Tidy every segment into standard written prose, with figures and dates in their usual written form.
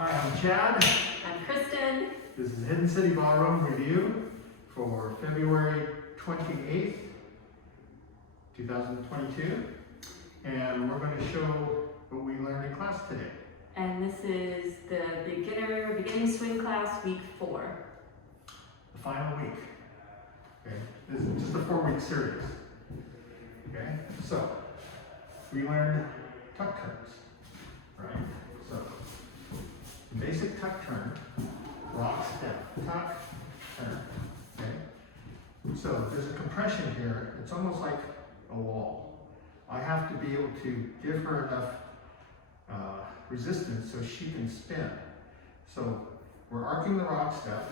Hi, I'm Chad. I'm Kristen. This is Hidden City Ballroom review for February 28th, 2022. And we're going to show what we learned in class today. And this is the beginning swing class, week 4. The final week. Okay, this is just a 4-week series. Okay, so we learned tuck turns, right? So basic tuck turn, rock, step, tuck, turn. Okay, so there's a compression here. It's almost like a wall. I have to be able to give her enough resistance so she can spin. So we're arcing the rock step,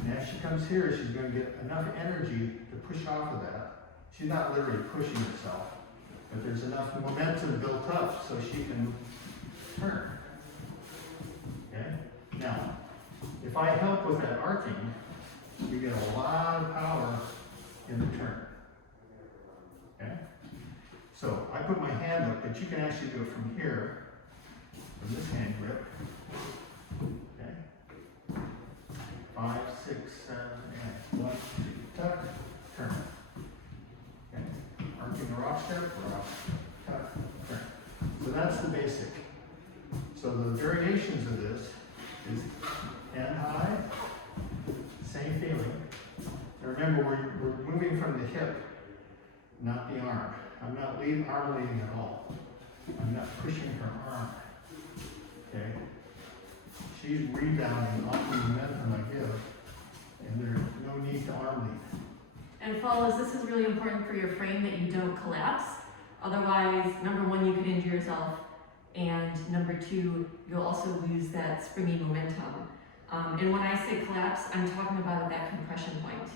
and as she comes here, she's going to get enough energy to push off of that. She's not literally pushing herself, but there's enough momentum built up so she can turn. Okay? Now, if I help with that arcing, you get a lot of power in the turn. Okay? So I put my hand up, but you can actually do it from here, from this hand grip. Okay? 5, 6, 7, and 1, 2, tuck, turn. Okay? Arcing the rock step, rock, tuck, turn. So that's the basic. So the variations of this is hand high, same feeling. And remember, we're moving from the hip, not the arm. I'm not arm leading at all. I'm not pushing her arm. Okay? She's rebounding off the momentum I give, and there's no need to arm lead. And follows, this is really important for your frame that you don't collapse. Otherwise, number 1, you could injure yourself. And number 2, you'll also lose that springy momentum. And when I say collapse, I'm talking about at that compression point.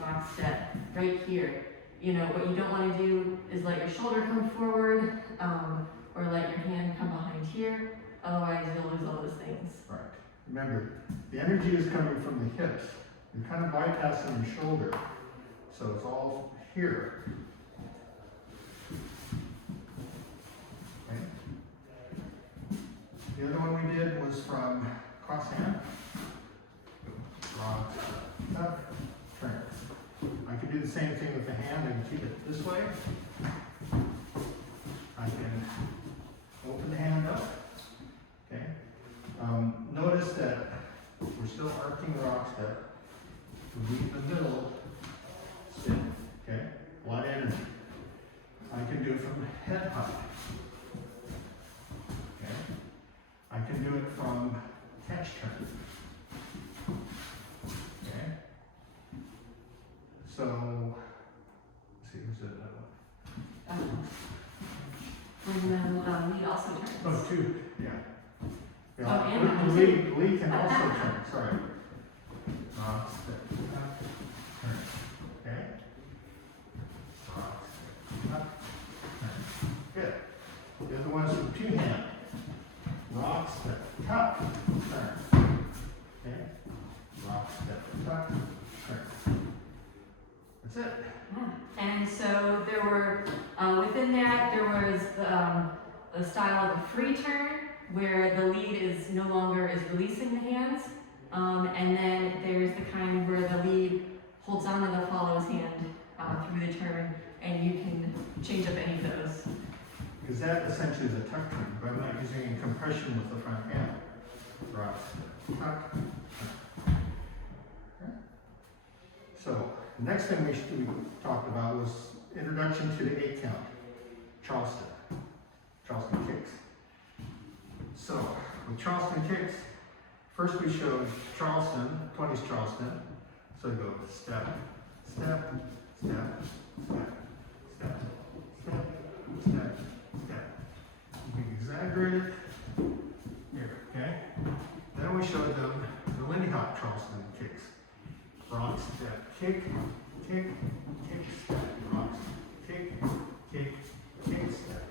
Rock step, right here. You know, what you don't want to do is let your shoulder come forward, or let your hand come behind here. Otherwise, you'll lose all those things. Right. Remember, the energy is coming from the hips. You're kind of bypassing your shoulder. So it's all here. Okay. The other one we did was from cross hand. Rock, tuck, turn. I can do the same thing with the hand and keep it this way. I can open the hand up. Okay. Notice that we're still arcing the rock step. We leave the middle spin. Okay. A lot of energy. I can do it from head high. Okay. I can do it from catch turn. Okay. So, let's see, who's it? And then lead also turns. Oh, 2, yeah. Oh, and the lead can also turn, sorry. Rock, step, tuck, turn. Okay? Rock, step, tuck, turn. Good. The other one's with 2 hand. Rock, step, tuck, turn. Okay? Rock, step, tuck, turn. That's it. Yeah. And so there were, within that, there was the style of a free turn, where the lead is no longer releasing the hands. And then there's the kind where the lead holds onto the follow's hand through the turn, and you can change up any of those. Because that essentially is a tuck turn, but I'm not using any compression with the front hand. Rock, tuck, turn. Okay. So, the next thing we talked about was introduction to the 8 count, Charleston kicks. So, with Charleston kicks, first we showed Charleston, 20s Charleston. So go step, step, step, step, step, step, step, step. You can exaggerate it here, okay? Then we showed them the Lindy Hop Charleston kicks. Rock, step, kick, kick, kick, step, rock, kick, kick, kick, step,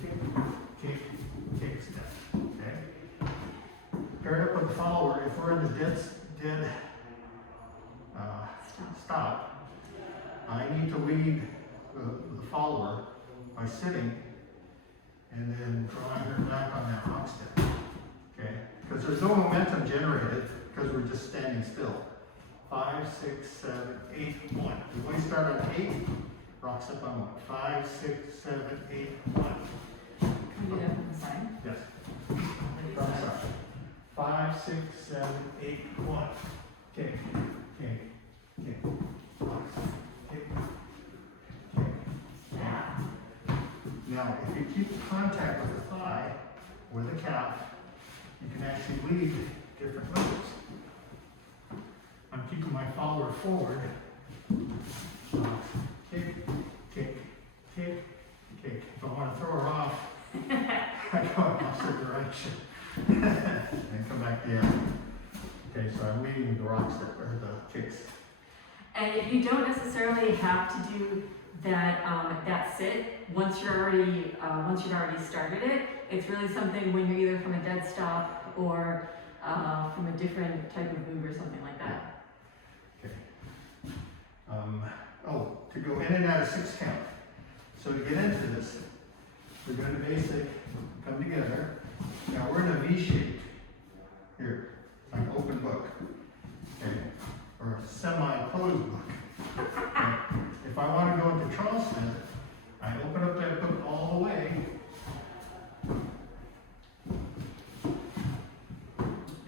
kick, kick, kick, step. Okay? Paired up with the follower, if we're in the dead stop, I need to lead the follower by sitting and then drawing her back on that rock step. because there's no momentum generated because we're just standing still. 5, 6, 7, 8, 1. We always start on 8, rocks up on 1. 5, 6, 7, 8, 1. Can you do that from the side? Yes. Like From the this. side. 5, 6, 7, 8, 1. Kick, kick, kick. Rocks. Kick, kick. Yeah. Now, if you keep contact with the thigh or the calf, you can actually lead different moves. I'm keeping my follower forward. Kick, kick, kick, kick. If I want to throw her off, I go in opposite direction and come back the other. Okay, so I'm leading the rock step or the kicks. And if you don't necessarily have to do that that sit once you've already started it, it's really something when you're either from a dead stop or from a different type of move or something like that. Okay. To go in and out of 6 count. So to get into this, we're going to basic, come together. Now we're in a V shape. Here, like open book. Okay. Or a semi-closed book. Okay. If I want to go into Charleston, I open up that book all the way.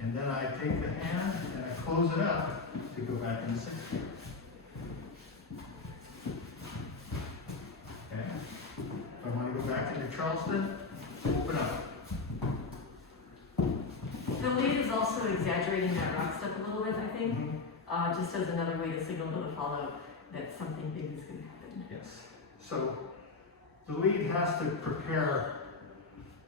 And then I take the hand and I close it up to go back into 6 count. Okay. If I want to go back into Charleston, open up. The lead is also exaggerating that rock step a little bit, I think, Mhm. just as another way to signal to the follow that something big is going to happen. Yes. So the lead has to prepare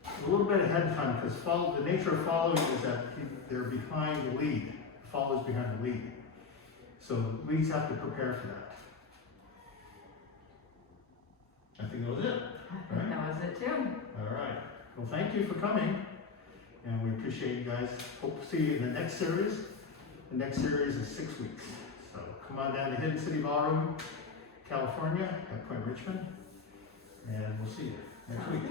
a little bit ahead of time because the nature of following is that they're behind the lead. The follower's behind the lead. So leads have to prepare for that. I think that was it. I think that was it too. All right. Well, thank you for coming. And we appreciate you guys. Hope to see you in the next series. The next series is 6 weeks. So come on down to City Ballroom, California at Point Richmond. And we'll see you next week.